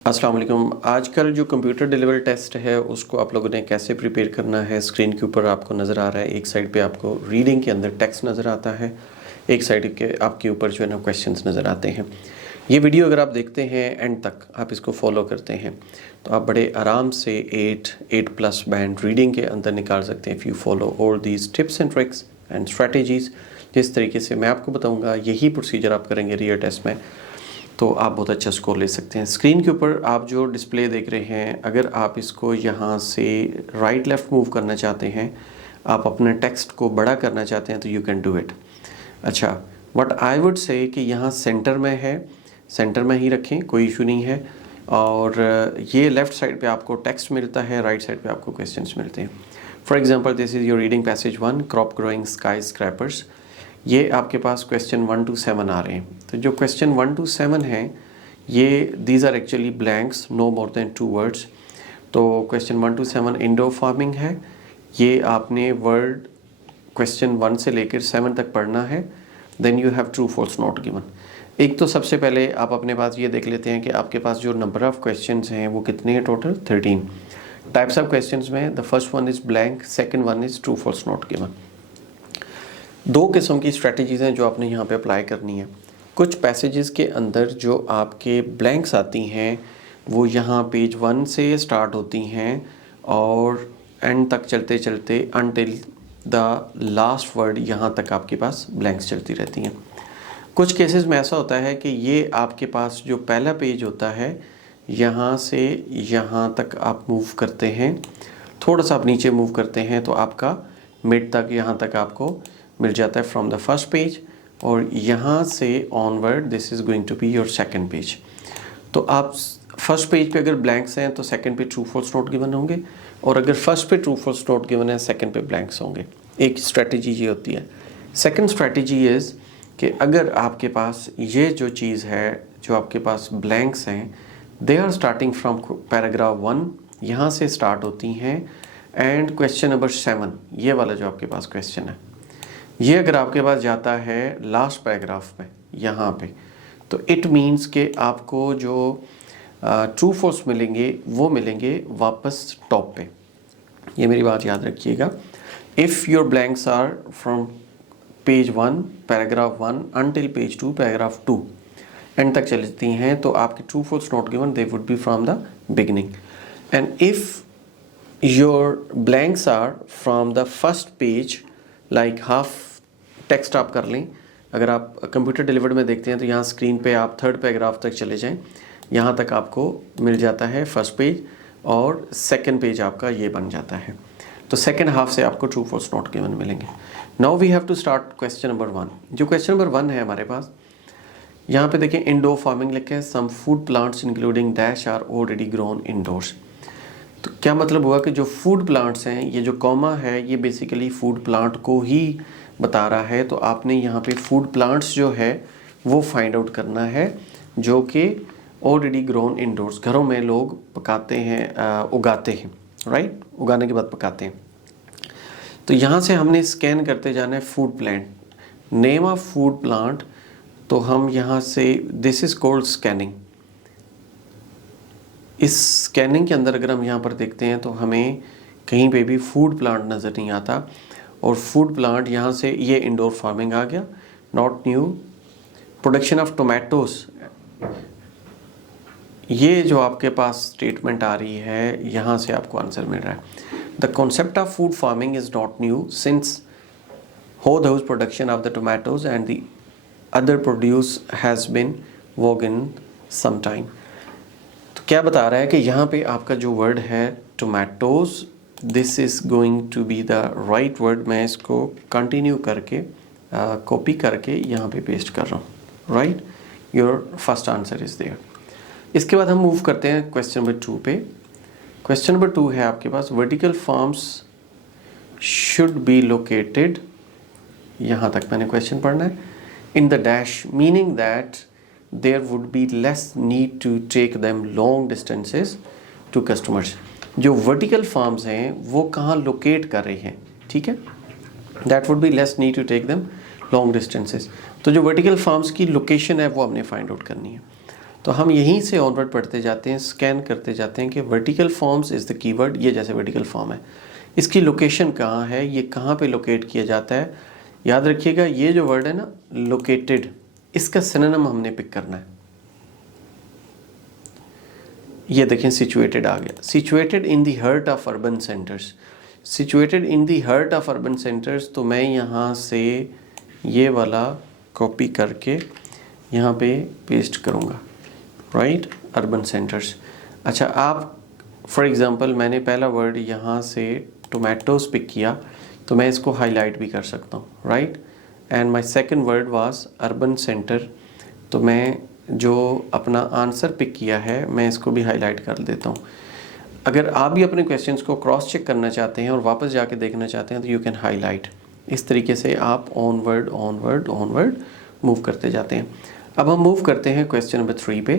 अस्सलाम वालेकुम। आजकल जो कंप्यूटर डिलीवर टेस्ट है उसको आप लोगों ने कैसे प्रिपेयर करना है, स्क्रीन के ऊपर आपको नज़र आ रहा है। एक साइड पे आपको रीडिंग के अंदर टेक्स्ट नज़र आता है, एक साइड के आपके ऊपर जो है ना क्वेश्चंस नज़र आते हैं। ये वीडियो अगर आप देखते हैं एंड तक, आप इसको फॉलो करते हैं तो आप बड़े आराम से 8+ बैंड रीडिंग के अंदर निकाल सकते हैं if you follow all these tips and tricks and strategies. जिस तरीके से मैं आपको बताऊँगा यही प्रोसीजर आप करेंगे रियल टेस्ट में तो आप बहुत अच्छा स्कोर ले सकते हैं। स्क्रीन के ऊपर आप जो डिस्प्ले देख रहे हैं, अगर आप इसको यहाँ से राइट लेफ़्ट मूव करना चाहते हैं, आप अपने टेक्स्ट को बड़ा करना चाहते हैं तो यू कैन डू इट। अच्छा, व्हाट आई वुड से कि यहाँ सेंटर में है, सेंटर में ही रखें, कोई इशू नहीं है। और ये लेफ़्ट साइड पे आपको टेक्स्ट मिलता है, राइट साइड पे आपको क्वेश्चंस मिलते हैं। For example this is your reading passage 1, crop growing sky scrapers. ये आपके पास क्वेश्चन 1 to 7 आ रहे हैं। तो जो क्वेश्चन 1 to 7 हैं ये these are actually blanks, no more than 2 words. तो क्वेश्चन 1 to 7 इंडोर फार्मिंग है। ये आपने वर्ड क्वेश्चन 1 से लेकर 7 तक पढ़ना है। Then you have true false not given. एक तो सबसे पहले आप अपने पास ये देख लेते हैं कि आपके पास जो नंबर ऑफ़ क्वेश्चंस हैं वो कितने हैं टोटल, 13 टाइप्स ऑफ क्वेश्चंस में। The first one is blank, second one is true false not given. दो किस्म की स्ट्रेटजीज़ हैं जो आपने यहाँ पे अप्लाई करनी है। कुछ पैसेजेस के अंदर जो आपके ब्लैंक्स आती हैं वो यहाँ पेज 1 से स्टार्ट होती हैं और एंड तक चलते चलते अनटिल द लास्ट वर्ड यहाँ तक आपके पास ब्लैंक्स चलती रहती हैं। कुछ केसेस में ऐसा होता है कि ये आपके पास जो पहला पेज होता है यहाँ से यहाँ तक आप मूव करते हैं, थोड़ा सा आप नीचे मूव करते हैं तो आपका मिड तक यहाँ तक आपको मिल जाता है फ्रॉम द फर्स्ट पेज, और यहाँ से onward this is going to be your second page. तो आप फर्स्ट पेज पे अगर ब्लैंक्स हैं तो सेकंड पे ट्रू फॉल्स नॉट गिवन होंगे, और अगर फर्स्ट पे ट्रू फॉल्स नॉट गिवन है सेकंड पे ब्लैंक्स होंगे। एक स्ट्रेटजी ये होती है। सेकंड स्ट्रेटजी इज़ कि अगर आपके पास ये जो चीज़ है, जो आपके पास ब्लैंक्स हैं, they are starting from paragraph 1, यहाँ से स्टार्ट होती हैं एंड क्वेश्चन नंबर 7, ये वाला जो आपके पास क्वेश्चन है, ये अगर आपके पास जाता है लास्ट पैराग्राफ में यहाँ पे, तो इट मीन्स कि आपको जो ट्रू फॉल्स मिलेंगे वो मिलेंगे वापस टॉप पे। ये मेरी बात याद रखिएगा। If your blanks are from page 1 paragraph 1 until page 2 paragraph 2 end तक चलती हैं तो आपके true false not given they would be from the beginning. And if your blanks are from the first page, like half text आप कर लें। अगर आप कंप्यूटर डिलीवर्ड में देखते हैं तो यहाँ स्क्रीन पे आप थर्ड पैराग्राफ तक चले जाएं, यहाँ तक आपको मिल जाता है फर्स्ट पेज और सेकंड पेज आपका ये बन जाता है। तो सेकंड हाफ से आपको ट्रू फॉल्स नॉट गिवन मिलेंगे। Now we have to start question number 1। जो क्वेश्चन नंबर 1 है हमारे पास, यहाँ पे देखें इंडोर फार्मिंग लिखे है, some food plants including dash are already grown indoors. तो क्या मतलब हुआ कि जो फूड प्लांट्स हैं, ये जो कॉमा है ये बेसिकली फूड प्लांट को ही बता रहा है। तो आपने यहाँ पे फूड प्लांट्स जो है वो फाइंड आउट करना है जो कि ऑलरेडी ग्रोन इंडोर्स, घरों में लोग पकाते हैं, उगाते हैं, राइट, उगाने के बाद पकाते हैं। तो यहाँ से हमने स्कैन करते जाना है food plant, name of food plant. तो हम यहाँ से दिस इज़ कॉल्ड स्कैनिंग। इस स्कैनिंग के अंदर अगर हम यहाँ पर देखते हैं तो हमें कहीं पे भी फूड प्लांट नज़र नहीं आता, और फूड प्लांट यहाँ से ये इंडोर फार्मिंग आ गया, not new. Production of tomatoes, ये जो आपके पास स्टेटमेंट आ रही है यहाँ से आपको आंसर मिल रहा है। The concept of food farming is not new since house production of the tomatoes and the other produce has been vogue in some time. तो क्या बता रहा है कि यहाँ पे आपका जो वर्ड है tomatoes, this is going to be the right word. मैं इसको कंटिन्यू करके कॉपी करके यहाँ पे पेस्ट कर रहा हूँ, right. Your first answer is there. इसके बाद हम मूव करते हैं क्वेश्चन नंबर 2 पे। क्वेश्चन नंबर 2 है आपके पास, vertical farms should be located, यहाँ तक मैंने क्वेश्चन पढ़ना है, in the dash, meaning that there would be less need to take them long distances to customers. जो वर्टिकल फार्म्स हैं वो कहाँ लोकेट कर रहे हैं, ठीक है, that would be less need to take them long distances. तो जो वर्टिकल फार्म्स की लोकेशन है वो हमने फाइंड आउट करनी है। तो हम यहीं से ऑनवर्ड पढ़ते जाते हैं, स्कैन करते जाते हैं कि vertical forms is the keyword. ये जैसे वर्टिकल फॉर्म है, इसकी लोकेशन कहाँ है, ये कहाँ पे लोकेट किया जाता है। याद रखिएगा ये जो वर्ड है ना लोकेटेड, इसका सिनोनिम हमने पिक करना है। ये देखें सिचुएटेड आ गया, situated in the heart of urban centres, situated in the heart of urban centres. तो मैं यहाँ से ये वाला कॉपी करके यहाँ पे पेस्ट करूँगा, राइट, अर्बन सेंटर्स। अच्छा, आप फॉर एग्ज़ाम्पल मैंने पहला वर्ड यहाँ से टोमेटोज पिक किया, तो मैं इसको हाईलाइट भी कर सकता हूँ, right. And my second word was urban centre, तो मैं जो अपना आंसर पिक किया है मैं इसको भी हाईलाइट कर देता हूँ। अगर आप भी अपने क्वेश्चंस को क्रॉस चेक करना चाहते हैं और वापस जाके देखना चाहते हैं तो यू कैन हाईलाइट। इस तरीके से आप ऑनवर्ड ऑनवर्ड ऑनवर्ड मूव करते जाते हैं। अब हम मूव करते हैं क्वेश्चन नंबर 3 पे।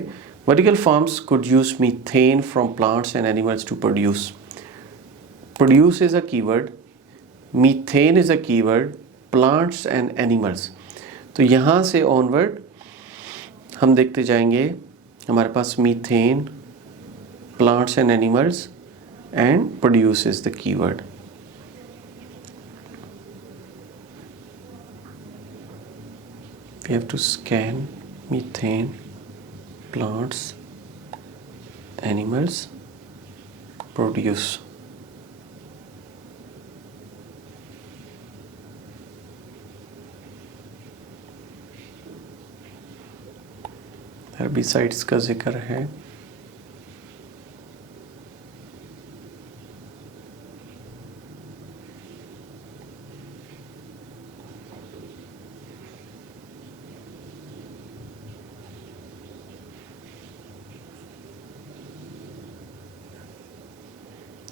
Vertical farms could use methane from plants and animals to produce. Produce is a keyword, methane is a keyword, plants and animals. तो यहाँ से ऑनवर्ड हम देखते जाएंगे, हमारे पास methane, plants and animals, and produce is the keyword. We have to scan methane, plants, animals, produce. Herbicides का जिक्र है।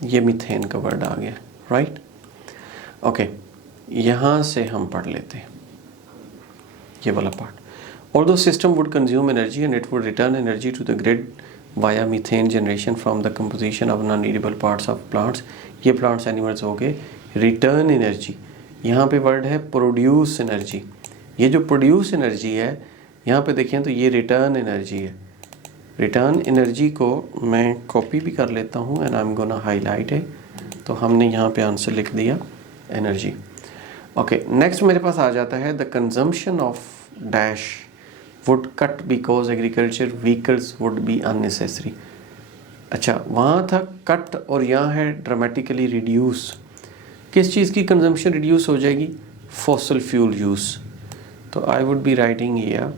ये मीथेन का वर्ड आ गया, राइट। ओके, यहाँ से हम पढ़ लेते हैं ये वाला part. Although system would consume energy and it would return energy to the grid via methane generation from the composition of non-eatable parts of plants. ये plants animals हो गए। Return energy, यहाँ पे वर्ड है produce energy। ये जो produce energy है यहाँ पे देखें तो ये return energy है। रिटर्न एनर्जी को मैं कॉपी भी कर लेता हूँ and I am gonna highlight है। तो हमने यहाँ पे आंसर लिख दिया एनर्जी। ओके, नेक्स्ट मेरे पास आ जाता है the consumption of dash would cut because agriculture vehicles would be unnecessary. अच्छा, वहाँ था कट और यहाँ है ड्रामेटिकली रिड्यूस। किस चीज़ की कंजम्पशन रिड्यूस हो जाएगी? Fossil fuel use. तो I would be writing here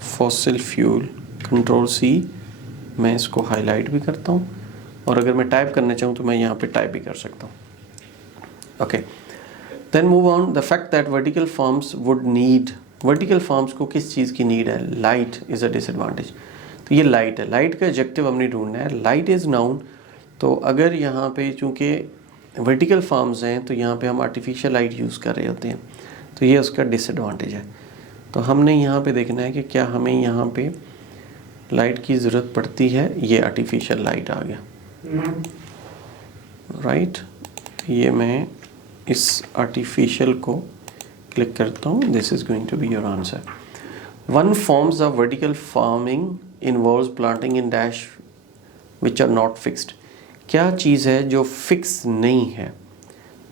fossil fuel, control C, मैं इसको हाईलाइट भी करता हूँ और अगर मैं टाइप करना चाहूँ तो मैं यहाँ पे टाइप भी कर सकता हूँ। Okay, then move on the fact that vertical farms would need, vertical farms को किस चीज़ की नीड है? Light is a disadvantage. तो ये लाइट है, लाइट का एडजेक्टिव हमने ढूंढना है। लाइट इज़ नाउन, तो अगर यहाँ पे चूँकि वर्टिकल फॉर्म्स हैं तो यहाँ पे हम आर्टिफिशियल लाइट यूज़ कर रहे होते हैं, तो ये उसका डिसएडवांटेज है। तो हमने यहाँ पे देखना है कि क्या हमें यहाँ पे लाइट की ज़रूरत पड़ती है। ये आर्टिफिशियल लाइट आ गया, राइट। ये मैं इस आर्टिफिशियल को क्लिक करता हूँ। This is going to be your answer. One forms of vertical farming involves planting in dash which are not fixed. क्या चीज़ है जो फिक्स नहीं है,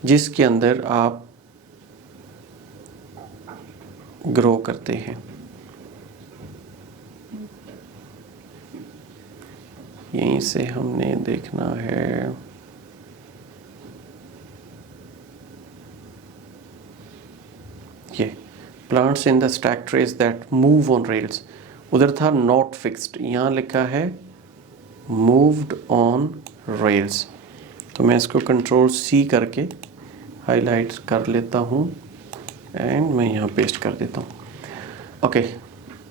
जिसके अंदर आप ग्रो करते हैं? यहीं से हमने देखना है। ये plants in the stack trace that move on rails, उधर था नॉट फिक्स्ड, यहाँ लिखा है मूव्ड ऑन रेल्स। तो मैं इसको कंट्रोल सी करके हाईलाइट कर लेता हूँ एंड मैं यहाँ पेस्ट कर देता हूँ। Okay,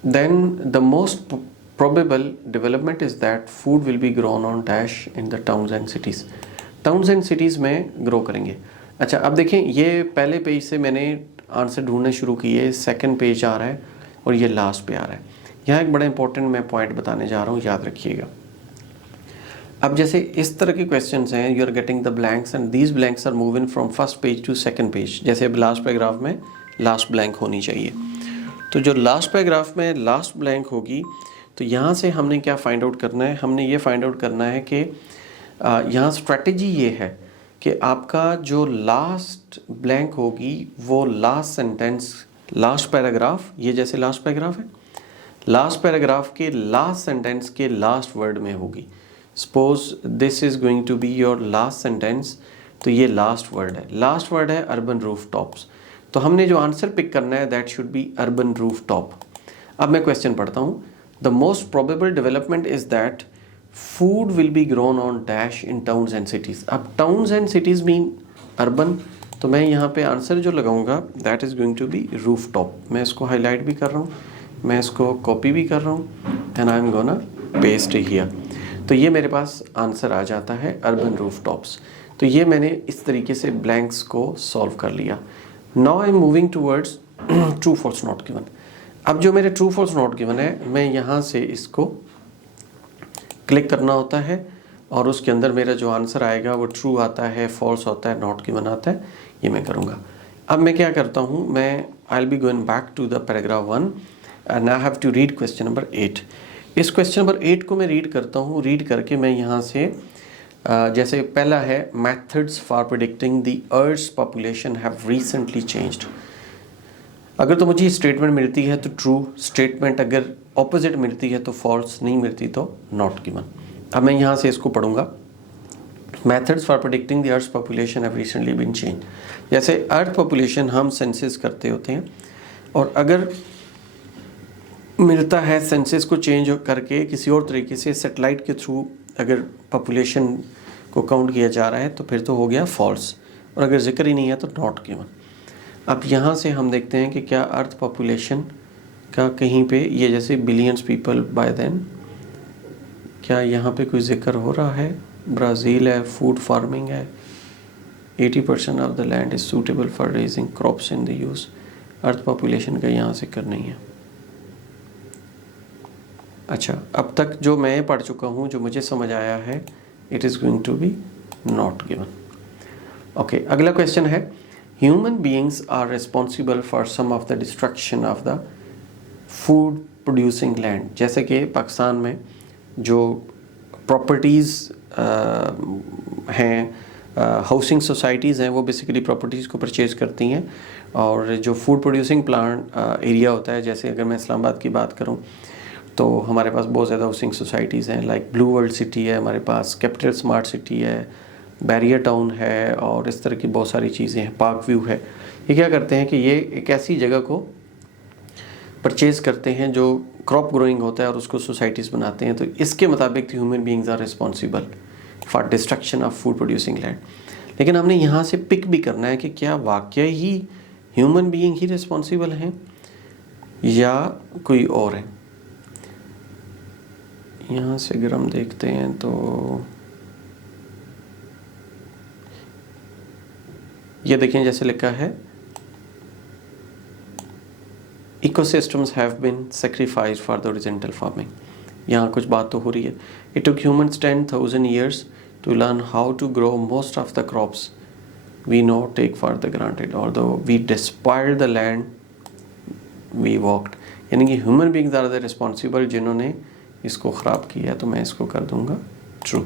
then the most probable development is that food will be grown on dash in the towns and cities. Towns and cities में grow करेंगे। अच्छा, अब देखें ये पहले पेज से मैंने आंसर ढूंढना शुरू किए, सेकंड पेज आ रहा है और ये लास्ट पे आ रहा है। यहाँ एक बड़ा इंपॉर्टेंट मैं पॉइंट बताने जा रहा हूँ, याद रखिएगा। अब जैसे इस तरह के क्वेश्चंस हैं, you are getting the blanks and these blanks are moving from first page to second page. जैसे अब लास्ट पैराग्राफ में लास्ट ब्लैंक होनी चाहिए, तो जो लास्ट पैराग्राफ में लास्ट ब्लैंक होगी तो यहाँ से हमने क्या फाइंड आउट करना है, हमने ये फाइंड आउट करना है कि यहाँ स्ट्रैटेजी ये है कि आपका जो लास्ट ब्लैंक होगी वो लास्ट सेंटेंस, लास्ट पैराग्राफ, ये जैसे लास्ट पैराग्राफ है, लास्ट पैराग्राफ के लास्ट सेंटेंस के लास्ट वर्ड में होगी। Suppose this is going to be your last sentence, तो ये लास्ट वर्ड है, लास्ट वर्ड है अर्बन रूफ टॉप्स। तो हमने जो आंसर पिक करना है that should be urban rooftop. अब मैं क्वेश्चन पढ़ता हूँ। The most probable development is that food will be grown on dash in towns and cities. अब towns and cities mean urban, तो मैं यहाँ पे आंसर जो लगाऊंगा that is going to be rooftop. मैं इसको हाईलाइट भी कर रहा हूँ, मैं इसको कॉपी भी कर रहा हूँ and I am gonna paste here. तो ये मेरे पास आंसर आ जाता है अर्बन रूफ टॉप्स। तो ये मैंने इस तरीके से ब्लैंक्स को सॉल्व कर लिया। Now I am moving towards true false not given. अब जो मेरे ट्रू फॉल्स नॉट गिवन है, मैं यहाँ से इसको क्लिक करना होता है और उसके अंदर मेरा जो आंसर आएगा वो ट्रू आता है, फॉल्स होता है, नॉट गिवन आता है, ये मैं करूँगा। अब मैं क्या करता हूँ, मैं I will be going back to the paragraph 1 and I have to read question number 8। इस क्वेश्चन नंबर 8 को मैं रीड करता हूँ। रीड करके मैं यहाँ से जैसे पहला है methods for predicting the earth population have recently changed. अगर तो मुझे स्टेटमेंट मिलती है तो ट्रू, स्टेटमेंट अगर ऑपोजिट मिलती है तो फॉल्स, नहीं मिलती तो नॉट गिवन। अब मैं यहाँ से इसको पढ़ूंगा। Methods for predicting the earth population have recently been change. जैसे अर्थ पॉपुलेशन हम सेंसस करते होते हैं और अगर मिलता है सेंसस को चेंज करके किसी और तरीके से सैटेलाइट के थ्रू अगर पॉपुलेशन को काउंट किया जा रहा है तो फिर तो हो गया फॉल्स, और अगर जिक्र ही नहीं है तो नॉट गिवन। अब यहाँ से हम देखते हैं कि क्या अर्थ पॉपुलेशन का कहीं पे ये जैसे बिलियंस पीपल बाय देन, क्या यहाँ पे कोई जिक्र हो रहा है? ब्राज़ील है, फूड फार्मिंग है, 80% of the land is suitable for raising crops in the use. Earth population का यहाँ जिक्र नहीं है। अच्छा, अब तक जो मैं पढ़ चुका हूँ, जो मुझे समझ आया है, it is going to be not given. Okay, अगला क्वेश्चन है human beings are responsible for some of the destruction of the food producing land. जैसे कि पाकिस्तान में जो प्रॉपर्टीज़ हैं, हाउसिंग सोसाइटीज़ हैं, वो बेसिकली प्रॉपर्टीज़ को परचेज़ करती हैं, और जो फूड प्रोड्यूसिंग प्लांट एरिया होता है, जैसे अगर मैं इस्लामाबाद की बात करूं तो हमारे पास बहुत ज़्यादा हाउसिंग सोसाइटीज़ हैं, लाइक ब्लू वर्ल्ड सिटी है, हमारे पास कैपिटल स्मार्ट सिटी है, बैरियर टाउन है, और इस तरह की बहुत सारी चीज़ें हैं, पार्क व्यू है। ये क्या करते हैं कि ये एक ऐसी जगह को परचेज़ करते हैं जो क्रॉप ग्रोइंग होता है और उसको सोसाइटीज़ बनाते हैं। तो इसके मुताबिक human beings are responsible for destruction of food producing land. लेकिन हमने यहाँ से पिक भी करना है कि क्या वाकई ही ह्यूमन बीइंग ही रिस्पॉन्सिबल हैं या कोई और है। यहाँ से अगर हम देखते हैं तो ये देखें, जैसे लिखा है ecosystems have been sacrificed for the original farming. यहाँ कुछ बात तो हो रही है। It took humans 10,000 years to learn how to grow most of the crops we know take for the granted although we despaired the land we walked. यानी कि human beings are the responsible जिन्होंने इसको ख़राब किया, तो मैं इसको कर दूंगा ट्रू।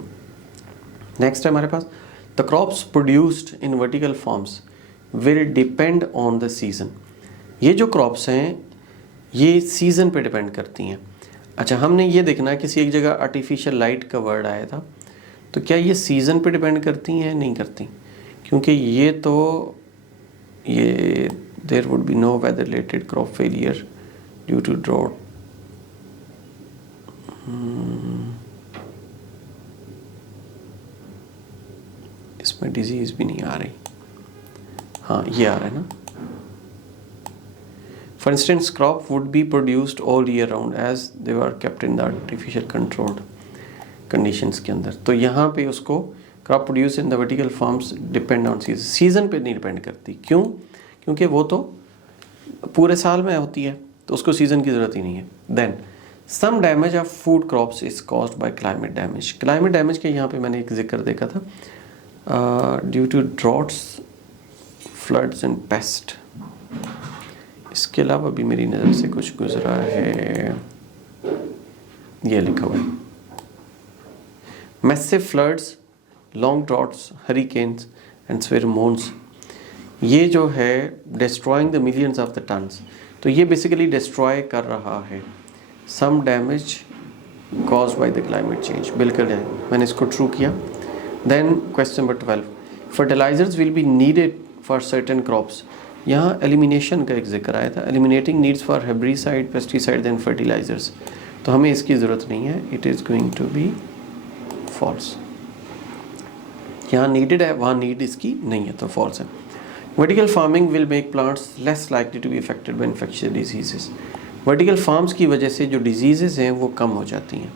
नेक्स्ट है हमारे पास the crops produced in vertical farms will depend on the season. ये जो क्रॉप्स हैं ये सीज़न पे डिपेंड करती हैं। अच्छा, हमने ये देखना है, किसी एक जगह आर्टिफिशियल लाइट का वर्ड आया था, तो क्या ये सीज़न पे डिपेंड करती हैं? नहीं करती, क्योंकि ये there would be no weather related crop failure due to drought. इसमें डिजीज़ भी नहीं आ रही। हाँ, ये आ रहा है ना। For instance, crop would be produced all year round as they were kept in the artificial controlled conditions के अंदर। तो यहाँ पे उसको crop produced in the vertical farms depend on season। Season पे नहीं डिपेंड करती। क्यों? क्योंकि वो तो पूरे साल में होती है, तो उसको सीज़न की ज़रूरत ही नहीं है। Then some damage of food crops is caused by climate damage। climate damage के यहाँ पे मैंने एक जिक्र देखा था, due to droughts, floods and pest। इसके अलावा भी मेरी नज़र से कुछ गुजरा है। ये लिखा हुआ है massive floods, long droughts, hurricanes and swarms. ये जो है destroying the millions of the tons, तो ये बेसिकली डिस्ट्रॉय कर रहा है। Some damage cause by the climate change, बिल्कुल है, मैंने इसको ट्रू किया। Then question number 12, fertilisers will be needed for certain crops. यहाँ एलिमिनेशन का एक जिक्र आया था, eliminating needs for herbicide, pesticide and fertilisers, तो हमें इसकी ज़रूरत नहीं है, it is going to be false. यहाँ नीडेड है, वहाँ नीड इसकी नहीं है, तो फॉल्स है। Vertical farming will make plants less likely to be affected by infectious diseases. Vertical farms की वजह से जो डिजीजेज हैं वो कम हो जाती हैं।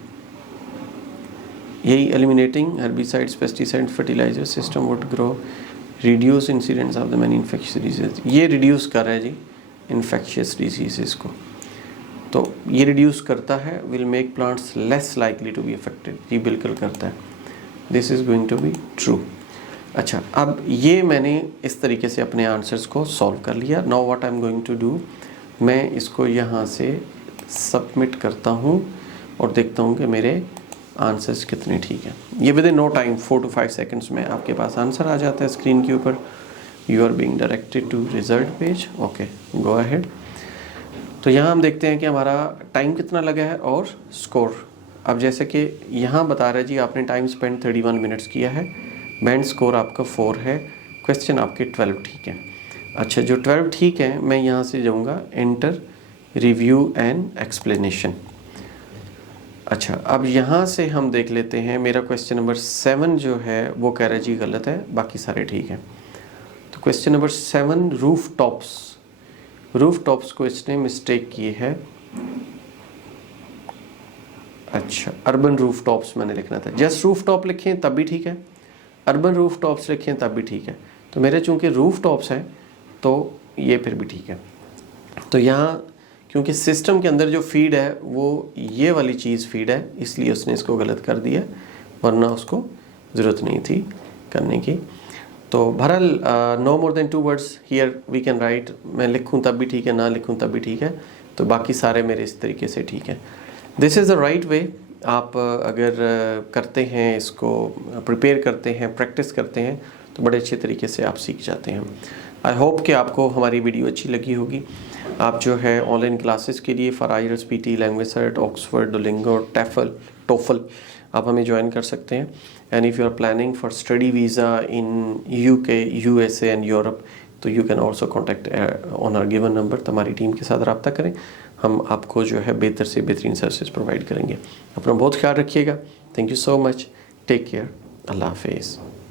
यही eliminating herbicides, pesticide, fertiliser system would grow reduce incidents of the many infectious disease. ये रिड्यूस कर रहा है जी इन्फेक्शियस डिजीजेस को, तो ये रिड्यूस करता है। Will make plants less likely to be affected, ये बिल्कुल करता है। This is going to be true. अच्छा, अब ये मैंने इस तरीके से अपने आंसर्स को सॉल्व कर लिया। Now what I am going to do, मैं इसको यहाँ से सबमिट करता हूँ और देखता हूँ कि मेरे आंसर्स कितने ठीक हैं। ये within no time 4 to 5 seconds में आपके पास आंसर आ जाता है स्क्रीन के ऊपर। You are being directed to result page, okay go ahead. तो यहाँ हम देखते हैं कि हमारा टाइम कितना लगा है और स्कोर। अब जैसे कि यहाँ बता रहा है जी आपने टाइम स्पेंड 31 मिनट्स किया है, बैंड स्कोर आपका 4 है, क्वेश्चन आपके 12 ठीक है। अच्छा, जो 12 ठीक है मैं यहाँ से जाऊँगा एंटर रिव्यू एंड एक्सप्लेनेशन। अच्छा, अब यहाँ से हम देख लेते हैं, मेरा क्वेश्चन नंबर 7 जो है वो कह रहा है जी गलत है, बाकी सारे ठीक हैं। तो क्वेश्चन नंबर 7 रूफ टॉप्स को इसने मिस्टेक की है। अच्छा, अर्बन रूफ टॉप्स मैंने लिखना था, जस्ट रूफ टॉप लिखें तब भी ठीक है, अर्बन रूफ टॉप्स लिखें तब भी ठीक है। तो मेरे चूँकि रूफ टॉप्स हैं तो ये फिर भी ठीक है। तो यहाँ क्योंकि सिस्टम के अंदर जो फीड है वो ये वाली चीज़ फीड है, इसलिए उसने इसको गलत कर दिया, वरना उसको ज़रूरत नहीं थी करने की। तो बहरहाल no more than 2 words here we can write. मैं लिखूँ तब भी ठीक है, ना लिखूँ तब भी ठीक है, तो बाकी सारे मेरे इस तरीके से ठीक है। This is the right way. आप अगर करते हैं, इसको प्रिपेयर करते हैं, प्रैक्टिस करते हैं, तो बड़े अच्छे तरीके से आप सीख जाते हैं। आई होप कि आपको हमारी वीडियो अच्छी लगी होगी। आप जो है ऑनलाइन क्लासेस के लिए for IELTS, PT, language cert, Oxford, Duolingo, TOEFL आप हमें ज्वाइन कर सकते हैं। And if you are planning for study visa in UK, USA and Europe, तो you can also contact on our given number. तो हमारी टीम के साथ रब्ता करें, हम आपको जो है बेहतर से बेहतरीन सर्विसेज प्रोवाइड करेंगे। अपना बहुत ख्याल रखिएगा। Thank you so much, take care, अल्लाह हाफिज़।